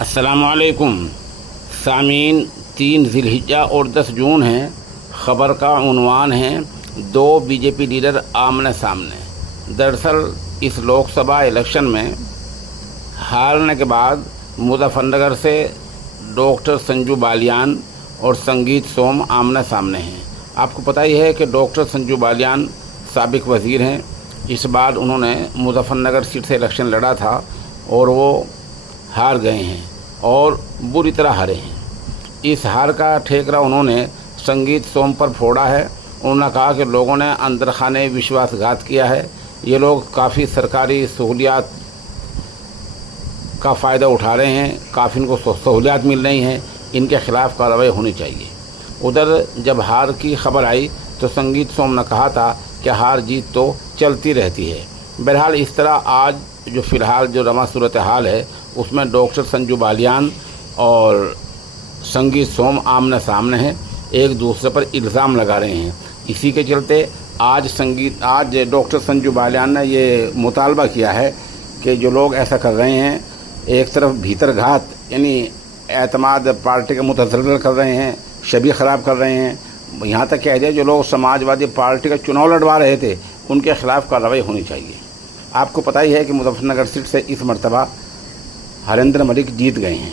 अस्सलामुअलैकुम सामीन। 3 ज़िलहिज्जा और 10 जून है। ख़बर का उन्वान है 2 बीजेपी लीडर आमने सामने। दरअसल इस लोकसभा इलेक्शन में हारने के बाद मुजफ्फरनगर से डॉक्टर संजू बालियान और संगीत सोम आमने सामने हैं। आपको पता ही है कि डॉक्टर संजू बालियान साबिक वज़ीर हैं। इस बार उन्होंने मुजफ्फरनगर सीट से इलेक्शन लड़ा था और वो हार गए हैं और बुरी तरह हारे हैं। इस हार का ठेकरा उन्होंने संगीत सोम पर फोड़ा है। उन्होंने कहा कि लोगों ने अंदर खाने विश्वासघात किया है। ये लोग काफ़ी सरकारी सहूलियात का फ़ायदा उठा रहे हैं, काफ़ी इनको सहूलियात मिल रही हैं, इनके ख़िलाफ़ कार्रवाई होनी चाहिए। उधर जब हार की खबर आई तो संगीत सोम ने कहा था कि हार जीत तो चलती रहती है। बहरहाल इस तरह आज जो फ़िलहाल जो रमा सूरत हाल है उसमें डॉक्टर संजू बालियान और संगीत सोम आमने सामने हैं, एक दूसरे पर इल्ज़ाम लगा रहे हैं। इसी के चलते आज डॉक्टर संजू बालियान ने ये मुतालबा किया है कि जो लोग ऐसा कर रहे हैं, एक तरफ भीतर घात यानी एतमाद पार्टी का मुतज़ल्ज़ल कर रहे हैं, छवि ख़राब कर रहे हैं, यहाँ तक कह दिया जो लोग समाजवादी पार्टी का चुनाव लड़वा रहे थे उनके ख़िलाफ़ कार्रवाई होनी चाहिए। आपको पता ही है कि मुजफ्फरनगर सीट से इस मरतबा हरेंद्र मलिक जीत गए हैं।